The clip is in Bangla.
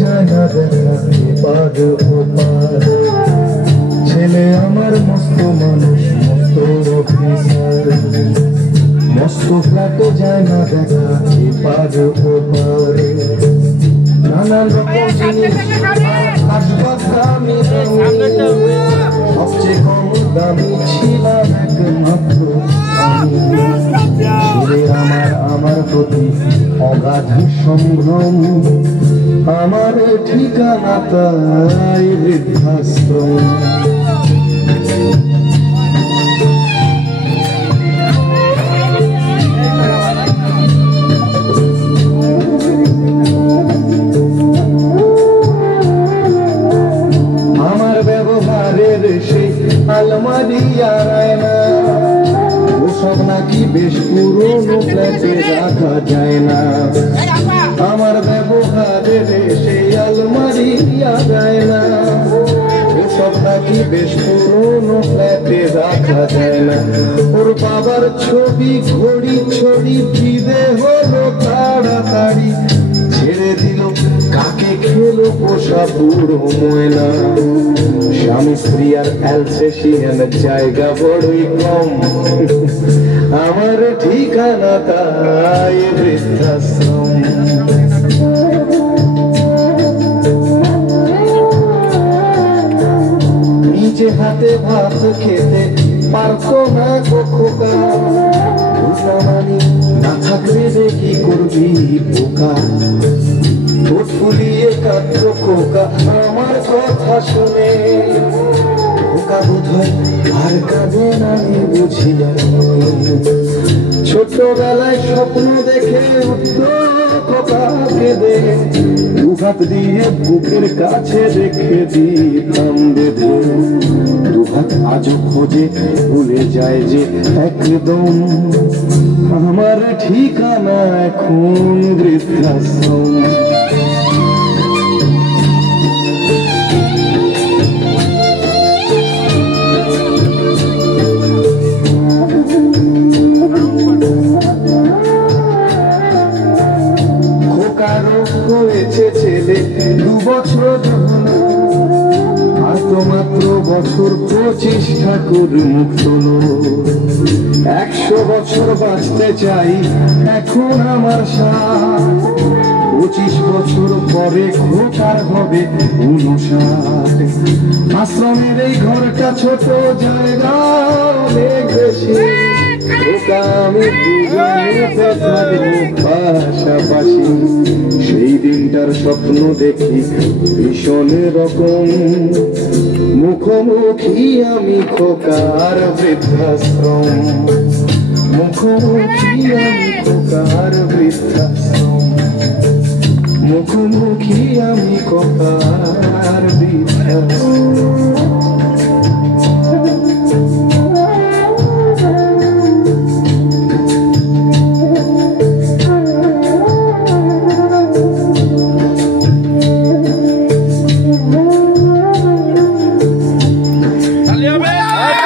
যায় না দেখা এপার ওপার। ছেলে আমার মস্ত মানুষ, মস্ত অফিসার, মস্ত ফ্ল্যাটে যায় না দেখা এপার ওপার। নানান রকম জিনিস আসবাব দামি, সবচেয়ে কম দামি ছিলাম একমাত্র আমি। ছেলে আমার প্রতি অগাধ সম্ভ্রম, আমার ঠিকানা তাই বৃদ্ধাশ্রম। আমার ব্যবহারের সেই আলমারি আর আয়না, ওসব নাকি বেশ পুরনো ফ্ল্যাটে রাখা যায় না। আমার ব্যবহারের সেই আলমারি আর আয়না, ওসব নাকি বেশ পুরনো ফ্ল্যাটে রাখা যায় না। ওর বাবার ছবি ঘড়ি ছড়ি দিতে হলো তাড়াতাড়ি, ছেড়ে দিল কাকে খেলো পোষা বুড়ো ময়না। স্বামী স্ত্রী আর অ্যালসেশিয়ান জায়গা বড়ই কম, আমার ঠিকানা তাই বৃদ্ধাশ্রম। নিজে হাতে ভাত খেতে পারতো না খোকা, মানি না থাকলে রে কি করবি পোকা। ঠোঁট ফুলিয়ে কাঁদতো খোকা আমার কথা শুনে, খোকা বোধহয় আর কাঁদে না বুঝিয়া। ছোটবেলায় স্বপ্ন দেখে উঠতো খোকা কেঁদে, দুহাত দিয়ে বুকের কাছে রেখে দিতাম বেঁধে। দুহাত আজও খোঁজে ভুলে যায় যে একদম, আমার ঠিকানা এখন বৃদ্ধাশ্রম। হয়েছে ছেলে 2 বছর, আর তো মাত্র বছর 25 ঠাকুর মুখ তোলো। 100 বছর বাঁচতে চাই এখন আমার সাথ, 25 বছর পরে খোকার হবে 59। আশ্রমের এই ঘরটা ছোট, জায়গা অনেক বেশি, খোকা আমি দুজনে থাকবো পাশাপাশি। সেই দিনটার স্বপ্ন দেখি ভীষণ রকম, মুখোমুখি আমি খোকার বৃদ্ধাশ্রম। মুখোমুখি আমি খোকার বৃদ্ধাশ্রম, মুখোমুখি আমি খোকার বৃদ্ধাশ্রম। Allez,